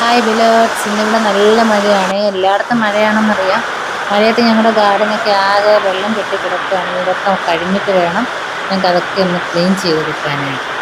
Hi ബിലേഡ്സ് ഇന്നിവിടെ നല്ല മഴയാണ്. എല്ലായിടത്തും മഴയാണെന്നറിയാം. മഴയത്ത് ഞങ്ങളുടെ ഗാർഡനൊക്കെ ആകെ വെള്ളം കെട്ടി കിടക്കുകയാണ്. ഇതൊക്കെ കഴിഞ്ഞിട്ട് വേണം ഞങ്ങൾക്ക് അതൊക്കെ ഒന്ന് ക്ലീൻ ചെയ്ത് കിട്ടാനായിട്ട്